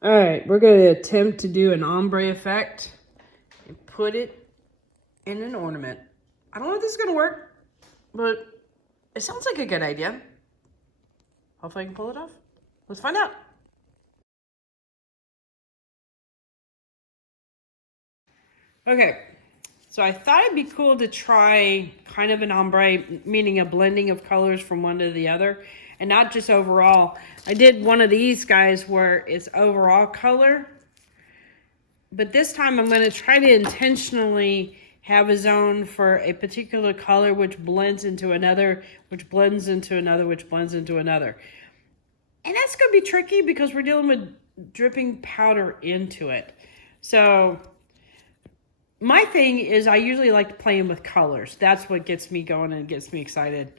All right, we're going to attempt to do an ombre effect and put it in an ornament. I don't know if this is going to work, but it sounds like a good idea. Hopefully I can pull it off. Let's find out. Okay, so I thought it'd be cool to try kind of an ombre, meaning a blending of colors from one to the other, and not just overall. I did one of these guys where it's overall color, but this time I'm going to try to intentionally have a zone for a particular color which blends into another, which blends into another, which blends into another. And that's going to be tricky because we're dealing with dripping powder into it. So my thing is I usually like playing with colors. That's what gets me going and gets me excited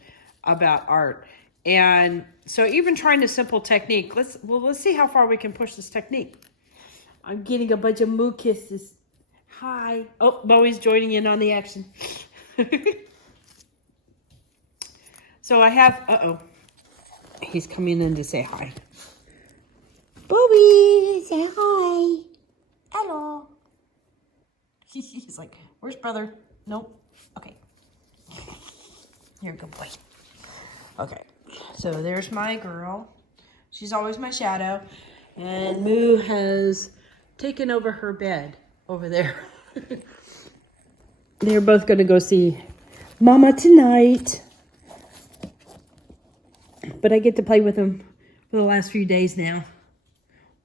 about art. And so even trying a simple technique, let's see how far we can push this technique. I'm getting a bunch of moo kisses. Hi. Oh, Bowie's joining in on the action. So I have, he's coming in to say hi. Bowie, say hi. Hello. He's like, where's brother? Nope. Okay. You're a good boy. Okay. So there's my girl. She's always my shadow. And Moo has taken over her bed over there. They're both going to go see Mama tonight. But I get to play with them for the last few days now.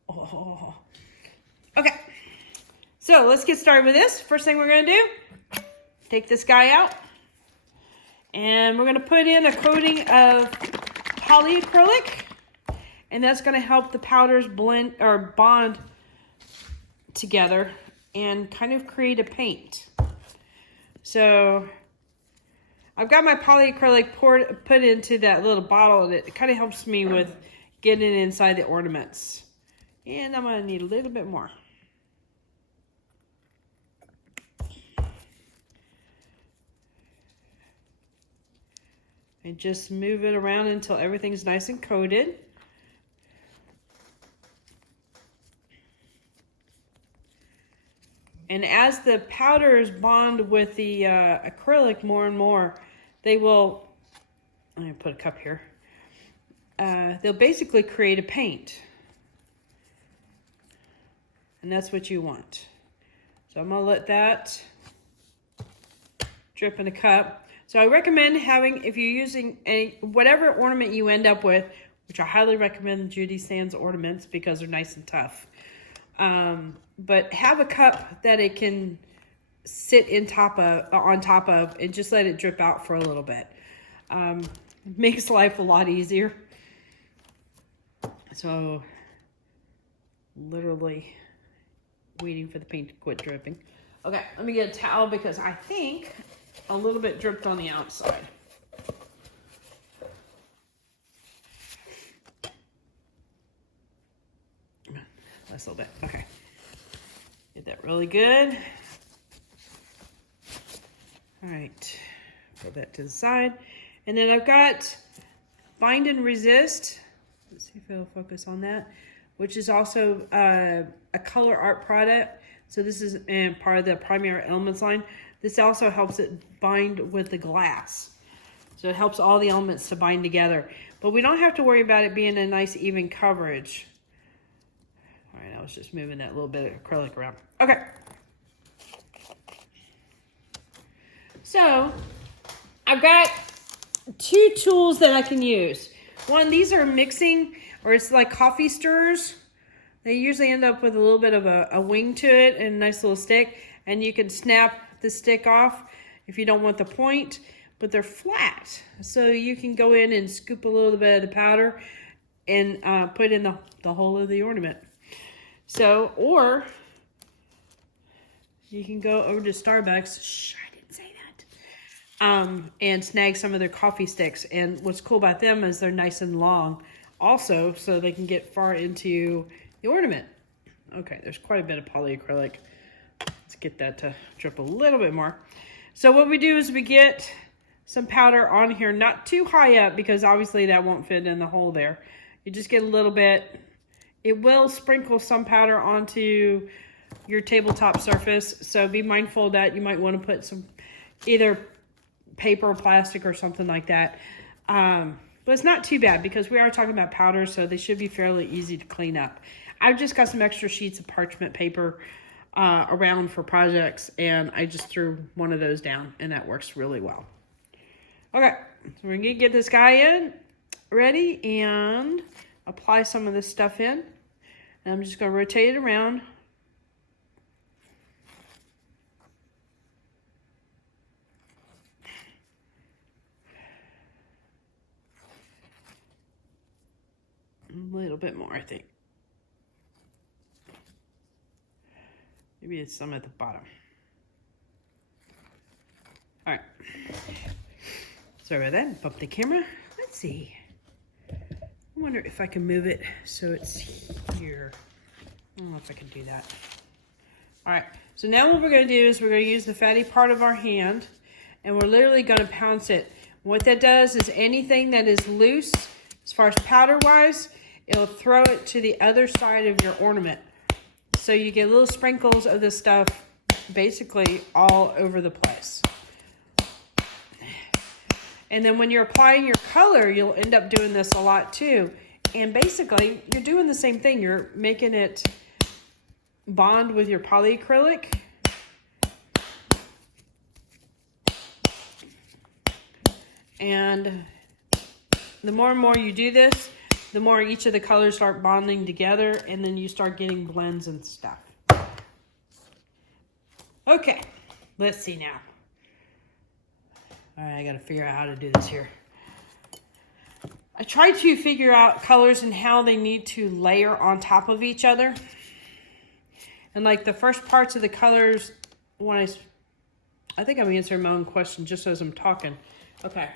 Oh. Okay. So let's get started with this. First thing we're going to do, take this guy out. And we're going to put in a coating of polyacrylic. And that's going to help the powders blend or bond together and kind of create a paint. So I've got my polyacrylic put into that little bottle, and it kind of helps me with getting it inside the ornaments. And I'm going to need a little bit more. And just move it around until everything's nice and coated. And as the powders bond with the acrylic more and more, they will, I'm going to put a cup here, they'll basically create a paint. And that's what you want. So I'm going to let that drip in a cup. So I recommend having, if you're using whatever ornament you end up with, which I highly recommend Judy Jhsand's ornaments because they're nice and tough. But have a cup that it can sit on top of and just let it drip out for a little bit. Makes life a lot easier. So literally waiting for the paint to quit dripping. Okay, let me get a towel because I think a little bit dripped on the outside. Last little bit. Okay. Get that really good. All right. Put that to the side. And then I've got Bind and Resist. Let's see if it'll focus on that. Which is also a Colourarte product. So this is part of the Primary Elements line. This also helps it bind with the glass. So it helps all the elements to bind together. But we don't have to worry about it being a nice even coverage. All right, I was just moving that little bit of acrylic around. Okay. So I've got two tools that I can use. One, these are mixing, or it's like coffee stirrers. They usually end up with a little bit of a wing to it and a nice little stick. And you can snap the stick off if you don't want the point, but they're flat. So you can go in and scoop a little bit of the powder and put in the whole of the ornament. So, or you can go over to Starbucks. Shh, I didn't say that. And snag some of their coffee sticks. And what's cool about them is they're nice and long also, so they can get far into the ornament. Okay, there's quite a bit of polyacrylic. Let's get that to drip a little bit more. So what we do is we get some powder on here, not too high up because obviously that won't fit in the hole there. You just get a little bit it will sprinkle some powder onto your tabletop surface. So be mindful that you might want to put some either paper or plastic or something like that. But it's not too bad because we are talking about powder, so they should be fairly easy to clean up. I've just got some extra sheets of parchment paper around for projects, and I just threw one of those down, and that works really well. Okay, so we're gonna get this guy in, ready, and apply some of this stuff in. And I'm just gonna rotate it around. A little bit more, I think. Maybe it's some at the bottom. All right. Sorry about that. Bump the camera. Let's see. I wonder if I can move it so it's here. I don't know if I can do that. All right. So now what we're going to do is we're going to use the fatty part of our hand, and we're literally going to pounce it. What that does is anything that is loose, as far as powder-wise, it'll throw it to the other side of your ornament. So you get little sprinkles of this stuff basically all over the place. And then when you're applying your color, you'll end up doing this a lot too. And basically, you're doing the same thing. You're making it bond with your polycrylic. And the more and more you do this, the more each of the colors start bonding together, and then you start getting blends and stuff. Okay, let's see now. All right, I gotta figure out how to do this here. I try to figure out colors and how they need to layer on top of each other. And like the first parts of the colors, when I think I'm answering my own question just as I'm talking. Okay.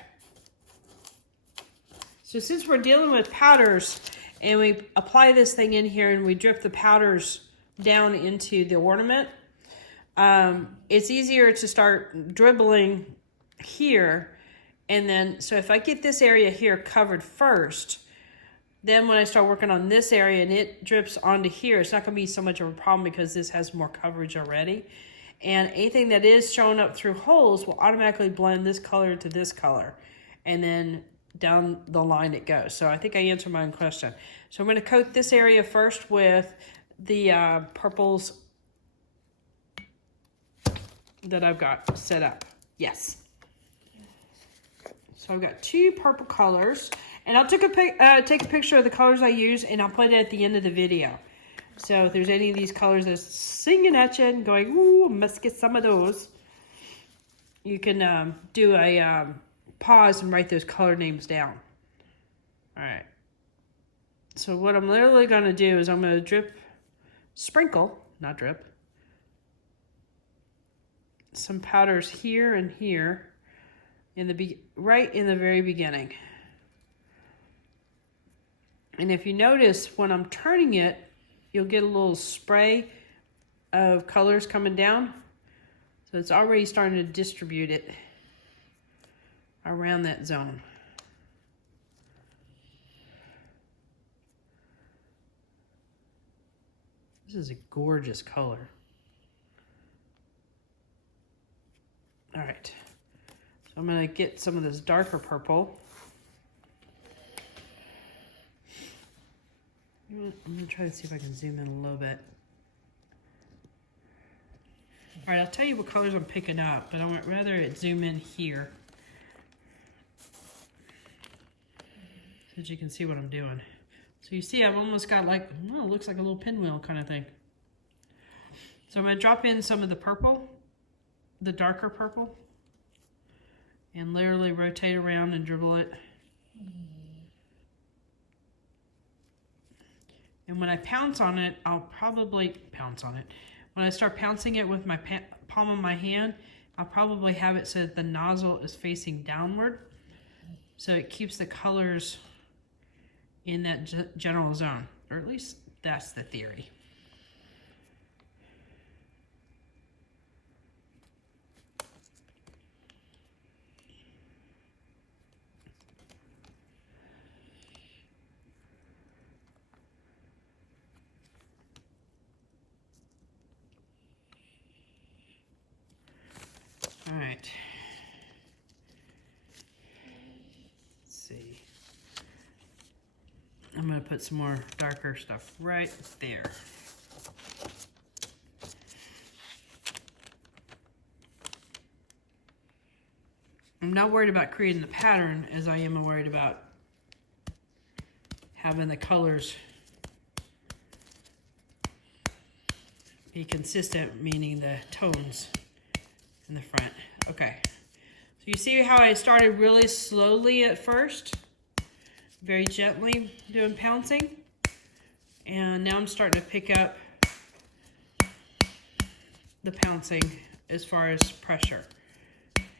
So since we're dealing with powders and we apply this thing in here and we drip the powders down into the ornament, it's easier to start dribbling here. And then, so if I get this area here covered first, then when I start working on this area and it drips onto here, it's not going to be so much of a problem because this has more coverage already. And anything that is showing up through holes will automatically blend this color to this color. And then down the line it goes. So I think I answered my own question. So I'm going to coat this area first with the purples that I've got set up. Yes. So I've got 2 purple colors, and I'll take a picture of the colors I use, and I'll put it at the end of the video. So if there's any of these colors that's singing at you and going, ooh, must get some of those, you can do a pause and write those color names down. All right. So what I'm literally going to do is I'm going to sprinkle, not drip, some powders here and here right in the very beginning. And if you notice when I'm turning it, you'll get a little spray of colors coming down. So it's already starting to distribute it around that zone. This is a gorgeous color. All right, so I'm gonna get some of this darker purple. I'm gonna try to see if I can zoom in a little bit. All right, I'll tell you what colors I'm picking up, but I would rather it zoom in here so that you can see what I'm doing. So you see I've almost got like, oh, it looks like a little pinwheel kind of thing. So I'm gonna drop in some of the purple, the darker purple, and literally rotate around and dribble it. And when I pounce on it, I'll probably pounce on it. When I start pouncing it with my palm of my hand, I'll probably have it so that the nozzle is facing downward, so it keeps the colors in that general zone, or at least that's the theory. right. Let's see. I'm going to put some more darker stuff right there. I'm not worried about creating the pattern as I am worried about having the colors be consistent, meaning the tones in the front. Okay, so you see how I started really slowly at first, very gently doing pouncing, and now I'm starting to pick up the pouncing as far as pressure.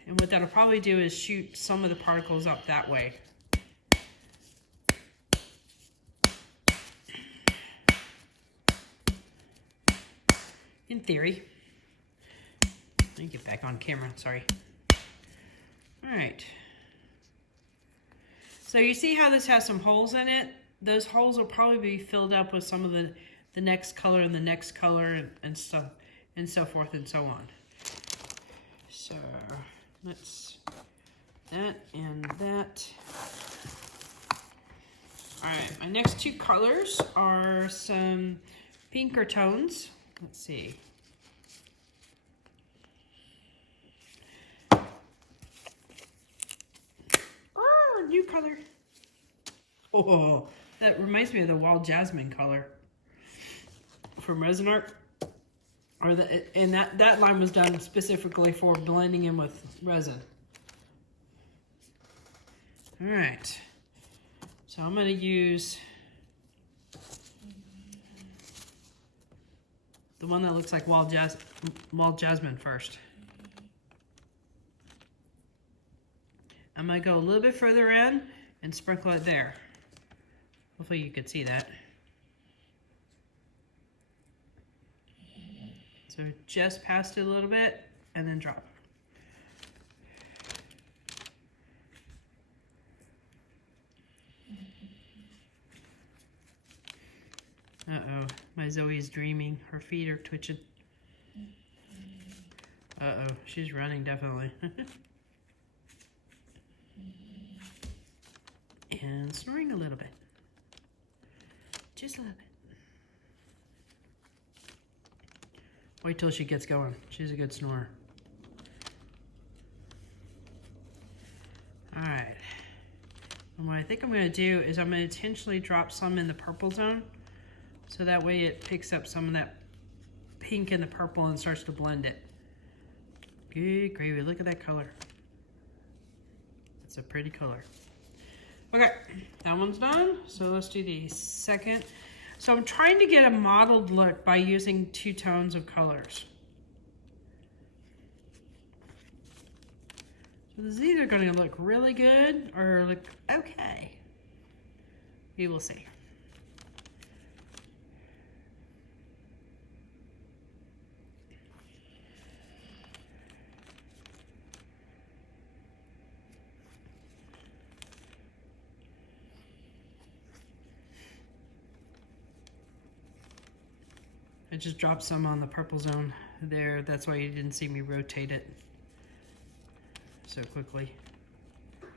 And what that'll probably do is shoot some of the particles up that way. In theory. Let me get back on camera, sorry. All right. So you see how this has some holes in it? Those holes will probably be filled up with some of the next color and the next color and stuff, and so forth and so on. So let's that and that. All right, my next two colors are some pinker tones. Let's see. Oh, new color. Oh, that reminds me of the wild jasmine color from Rezin Art. Or and that line was done specifically for blending in with resin. All right. So I'm going to use the one that looks like wild jasmine first. I'm going to go a little bit further in and sprinkle it there. Hopefully you could see that. So just past it a little bit and then drop. Uh-oh, my Zoe's dreaming. Her feet are twitching. Uh-oh, she's running definitely. And snoring a little bit. Just a little bit. Wait till she gets going. She's a good snorer. All right. And what I think I'm going to do is I'm going to intentionally drop some in the purple zone, so that way it picks up some of that pink and the purple and starts to blend it. Good gravy. Look at that color. It's a pretty color. Okay, that one's done. So let's do the second. So I'm trying to get a mottled look by using two tones of colors. So this is either going to look really good or look okay. We will see. I just dropped some on the purple zone there. That's why you didn't see me rotate it so quickly. All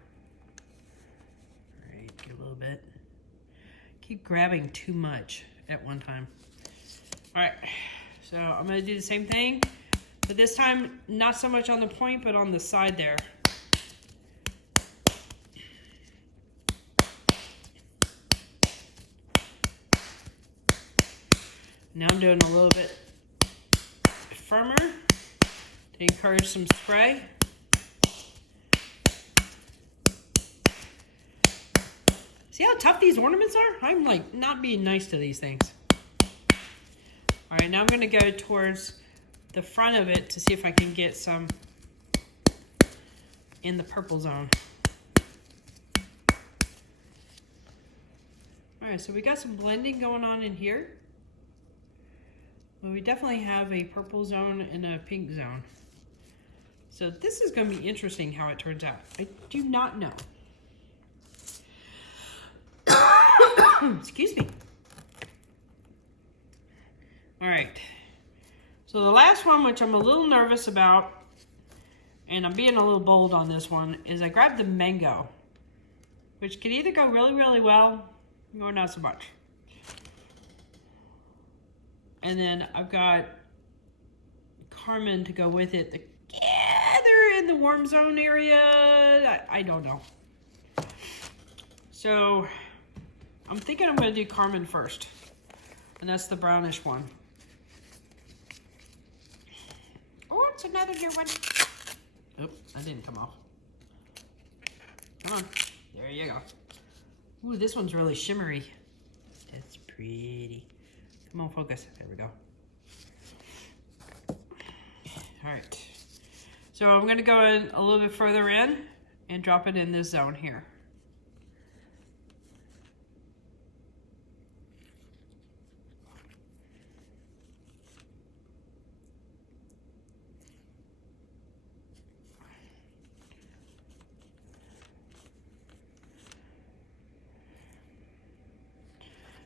right, get a little bit. Keep grabbing too much at one time. All right, so I'm gonna do the same thing, but this time not so much on the point, but on the side there. Now I'm doing a little bit firmer to encourage some spray. See how tough these ornaments are? I'm like not being nice to these things. All right, now I'm going to go towards the front of it to see if I can get some in the purple zone. All right, so we got some blending going on in here. Well, we definitely have a purple zone and a pink zone. So this is going to be interesting how it turns out. I do not know. Excuse me. All right. So the last one, which I'm a little nervous about, and I'm being a little bold on this one, is I grabbed the mango, which can either go really, really well or not so much. And then I've got Carmine to go with it. They're in the warm zone area. I don't know. So I'm thinking I'm going to do Carmine first. And that's the brownish one. Oh, it's another new one. Oop, that didn't come off. Come on. There you go. Ooh, this one's really shimmery. That's pretty. Come on, focus. There we go. All right. So I'm going to go in a little bit further in and drop it in this zone here.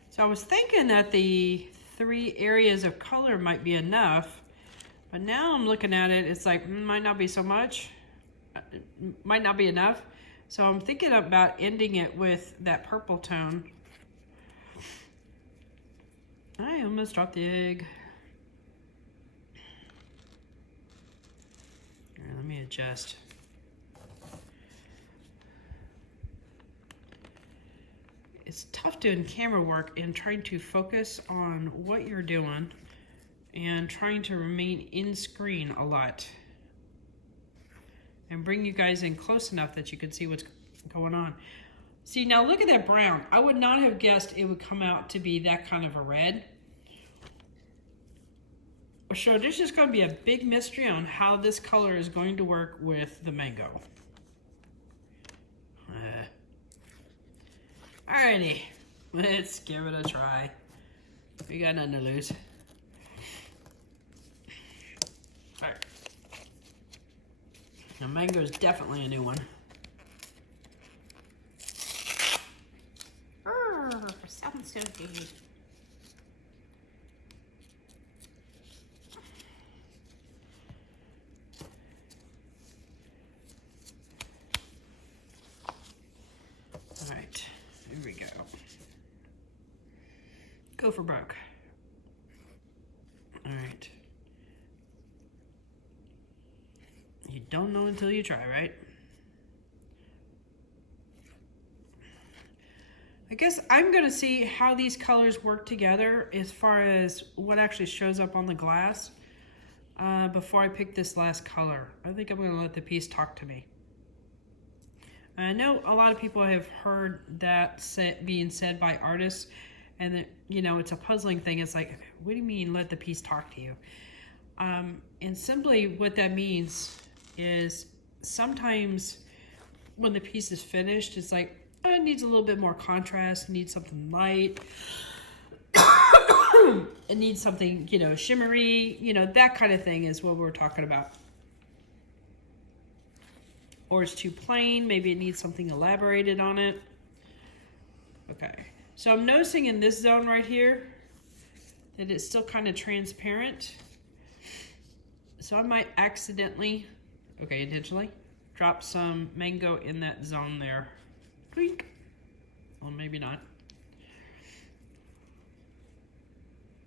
So I was thinking that the 3 areas of color might be enough, but now I'm looking at it, it's like, might not be so much, might not be enough. So I'm thinking about ending it with that purple tone. I almost dropped the egg. All right, let me adjust. It's tough doing camera work and trying to focus on what you're doing and trying to remain in screen a lot and bring you guys in close enough that you can see what's going on. See, now look at that brown. I would not have guessed it would come out to be that kind of a red. So there's just going to be a big mystery on how this color is going to work with the mango. Alrighty, let's give it a try. We got nothing to lose. Alright. Now mango is definitely a new one. Sounds so good. Alright, here we go. Go for broke. Alright. You don't know until you try, right? I guess I'm going to see how these colors work together as far as what actually shows up on the glass before I pick this last color. I think I'm going to let the piece talk to me. I know a lot of people have heard that being said by artists, and that, you know, it's a puzzling thing. It's like, what do you mean let the piece talk to you? And simply what that means is sometimes when the piece is finished, it's like, oh, it needs a little bit more contrast, needs something light. It needs something, you know, shimmery, you know, that kind of thing is what we're talking about. Or it's too plain, maybe it needs something elaborated on it. Okay, so I'm noticing in this zone right here that it's still kind of transparent. So I might accidentally, okay, intentionally, drop some mango in that zone there. Tweak. Well, maybe not.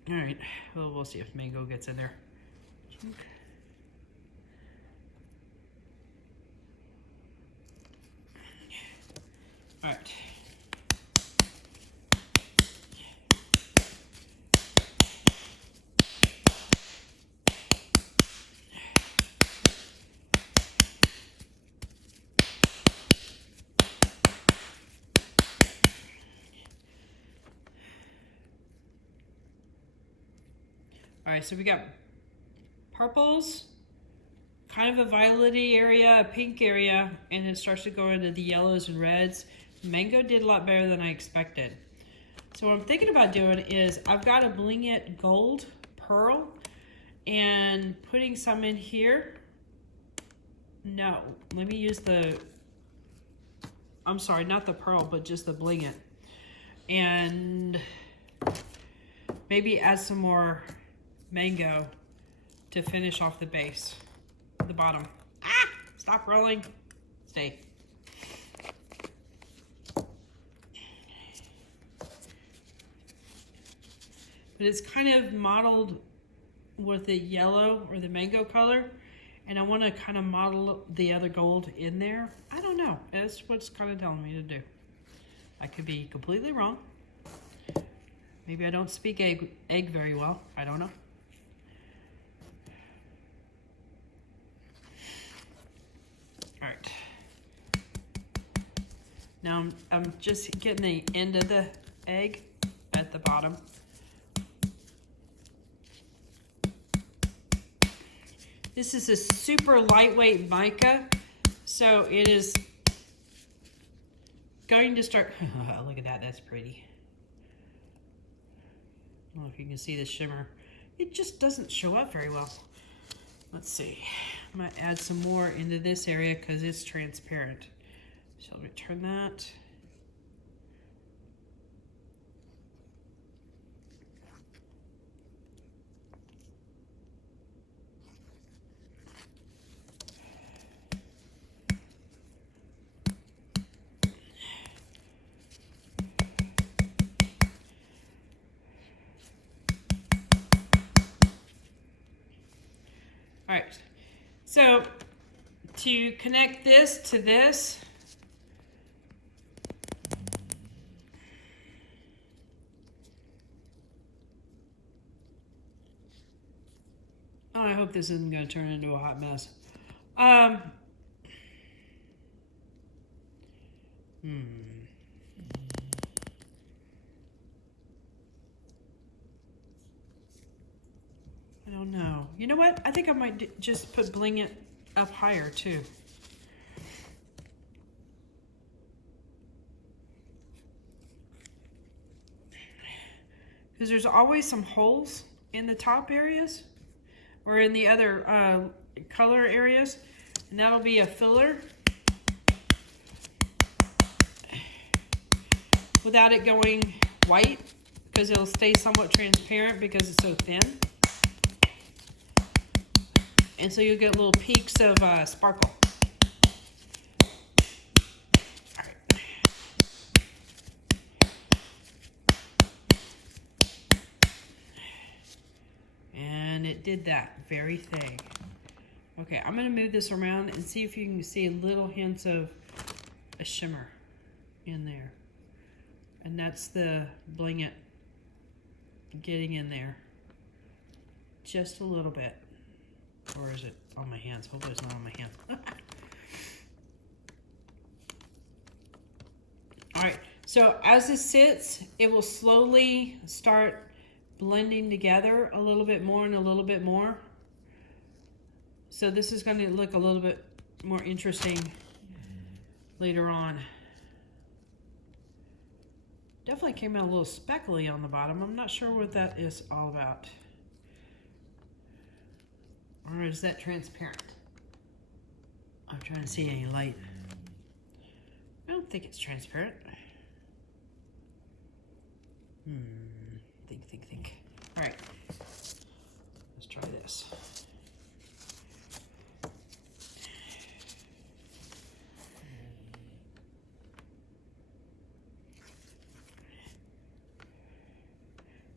All right, well, we'll see if mango gets in there. Tweak. All right. All right, so we got purples, kind of a violety area, a pink area, and it starts to go into the yellows and reds. Mango did a lot better than I expected. So what I'm thinking about doing is I've got a Bling It gold pearl and putting some in here. No, let me use the, I'm sorry, not the pearl, but just the Bling It. And maybe add some more mango to finish off the base, the bottom. Ah! Stop rolling. Stay. But it's kind of modeled with the yellow or the mango color. And I want to kind of model the other gold in there. I don't know. That's what it's kind of telling me to do. I could be completely wrong. Maybe I don't speak egg very well. I don't know. All right. Now I'm just getting the end of the egg at the bottom. This is a super lightweight mica, so it is going to start. Look at that, that's pretty. I don't know if you can see the shimmer. It just doesn't show up very well. Let's see. I might add some more into this area because it's transparent. So let me turn that. All right, so to connect this to this, oh, I hope this isn't going to turn into a hot mess. I don't know. You know what? I think I might just put Bling it up higher too. Because there's always some holes in the top areas or in the other color areas, and that'll be a filler without it going white, because it'll stay somewhat transparent because it's so thin. And so you'll get little peaks of sparkle. All right. And it did that very thing. Okay, I'm gonna move this around and see if you can see little hints of a shimmer in there. And that's the Bling It getting in there. Just a little bit. Or is it on my hands? Hopefully it's not on my hands. All right, so as this sits, it will slowly start blending together a little bit more and a little bit more. So this is going to look a little bit more interesting later on. Definitely came out a little speckly on the bottom. I'm not sure what that is all about. Or is that transparent? I'm trying to see any light. I don't think it's transparent. Think. All right, let's try this.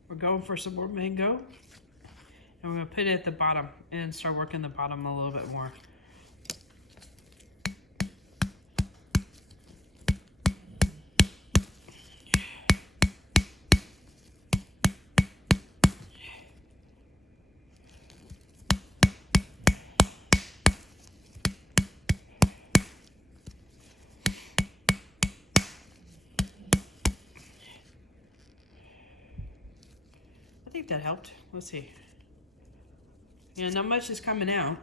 We're going for some more mango. And we're going to put it at the bottom and start working the bottom a little bit more. I think that helped. Let's see. Yeah, not much is coming out.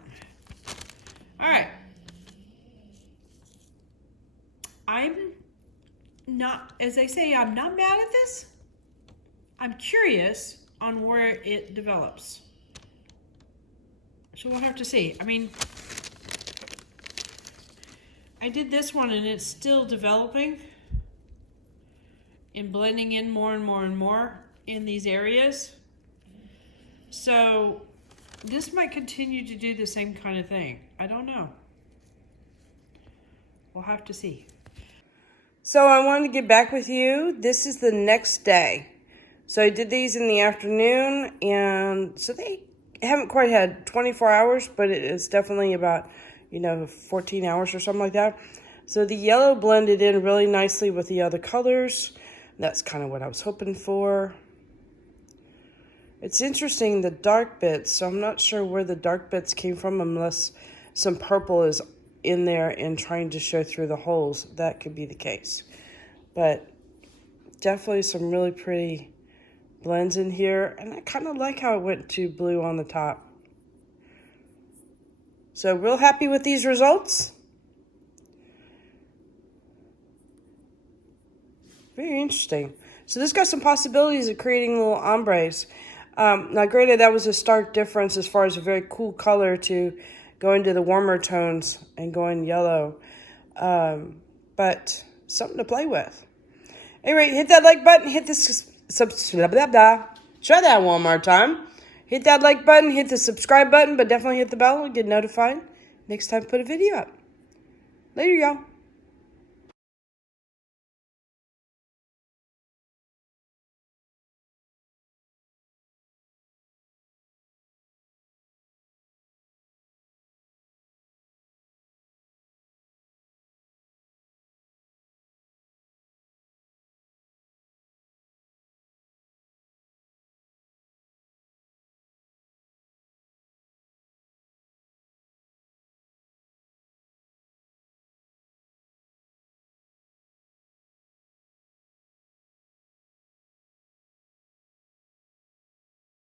All right. I'm not, as I say, I'm not mad at this. I'm curious on where it develops. So we'll have to see. I mean, I did this one and it's still developing and blending in more and more and more in these areas. So this might continue to do the same kind of thing. I don't know. we'll have to see. So I wanted to get back with you. This is the next day. So I did these in the afternoon, and so they haven't quite had 24 hours, but it is definitely about, 14 hours or something like that. So the yellow blended in really nicely with the other colors. That's kind of what I was hoping for. It's interesting, the dark bits, so I'm not sure where the dark bits came from unless some purple is in there and trying to show through the holes. That could be the case. But definitely some really pretty blends in here. And I kind of like how it went to blue on the top. So real happy with these results. Very interesting. So this got some possibilities of creating little ombres. Now granted, that was a stark difference as far as a very cool color to go into the warmer tones and going yellow. But something to play with. Anyway, hit that like button, hit the try that one more time. Hit that like button, hit the subscribe button, but definitely hit the bell and get notified next time I put a video up. Later, y'all.